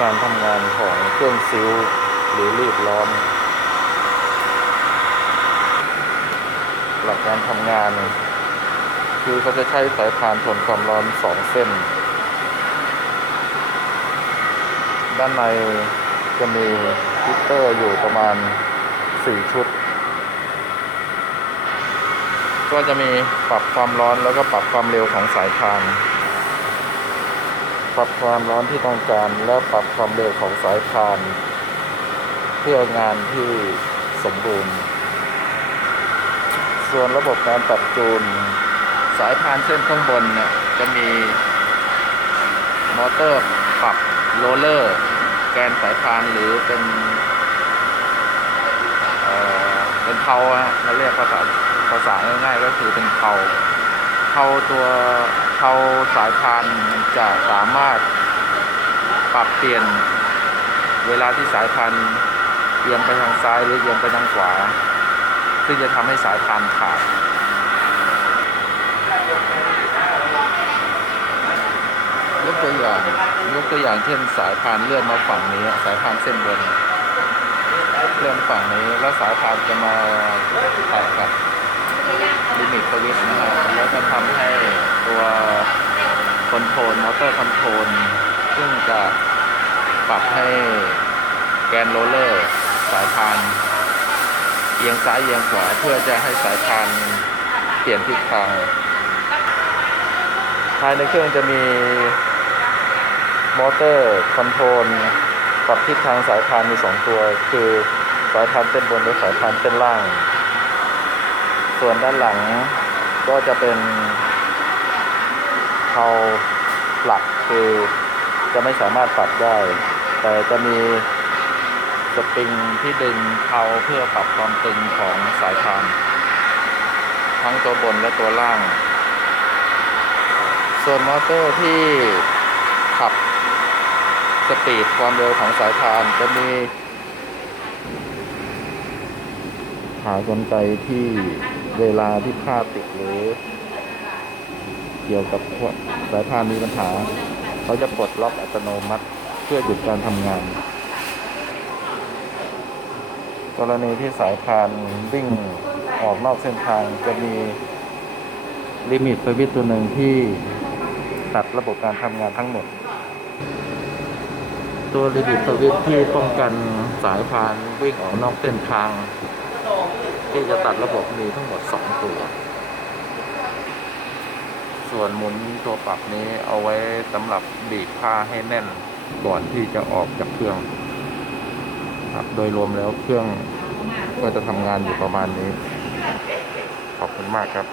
การทำงานของเครื่องซิลหรือรีดร้อน หลักการทำงาน คือเขาจะใช้สายพานทนความร้อนสองเส้น ด้านในจะมีฮีตเตอร์อยู่ประมาณ 4 ชุด ก็จะมีปรับความร้อนแล้วก็ปรับความเร็วของสายพาน ปรับความร้อนที่ต้องการ และปรับความเร็วของสายพาน เพื่องานที่สมบูรณ์ ส่วนระบบการปรับจูน สายพานเส้นข้างบนเนี่ยจะมีมอเตอร์ปรับโรลเลอร์ แกนสายพานหรือเป็นเอ่อเป็นเพาฮะเราเรียกภาษาภาษาง่ายๆก็คือเป็นเพา เพาตัวเพาสายพานจะสามารถปรับเปลี่ยนเวลาที่สายพานเอียงไปทางซ้ายหรือเอียงไปทางขวา ซึ่งจะทำให้สายพานขาดยกตัวอย่างยกตัวอย่างเช่นสายพานเลื่อนมาฝั่งนี้ สายพานเส้นบนเลื่อนฝั่งนี้แล้วสายพานจะมาแตะกับลิมิตสวิตช์นะฮะแล้วจะทำให้ตัวค อนโทรลมอเตอร์คอนโทรลซึ่งจะปรับให้แกนโรลเลอร์สายพานเอียงซ้ายเอียงขวาเพื่อจะให้สายพานเปลี่ยนทิศทางภายในเครื่องจะมีมอเตอร์คอนโทรลปรับทิศทางสายพานมี 2 ตัว คือสายพานเส้นบนและสายพานเส้นล่าง ส่วนด้านหลังก็จะเป็น เพาหลักคือจะไม่สามารถปรับได้ แต่จะมีสปริงที่ดึงเพาเพื่อปรับความตึงของสายพานทั้งตัวบนและตัวล่าง ส่วนมอเตอร์ที่ขับสปีดความเร็วของสายพานจะมีขากลไกที่เวลาที่ผ้าดติดหรือ เกี่ยวกับสายพานมีปัญหา เขาจะปลดล็อกอัตโนมัติเพื่อหยุดการทำงาน กรณีที่สายพานวิ่งออกนอกเส้นทางจะมีลิมิตสวิตตัวหนึ่งที่ตัดระบบการทำงานทั้งหมด ตัวลิมิตสวิตที่ป้องกันสายพานวิ่งออกนอกเส้นทาง ที่จะตัดระบบมีทั้งหมด 2 ตัว ส่วนหมุนตัวปรับนี้เอาไว้สำหรับบีบผ้าให้แน่นก่อนที่จะออกจากเครื่องครับโดยรวมแล้วเครื่องก็จะทำงานอยู่ประมาณนี้ ขอบคุณมากครับ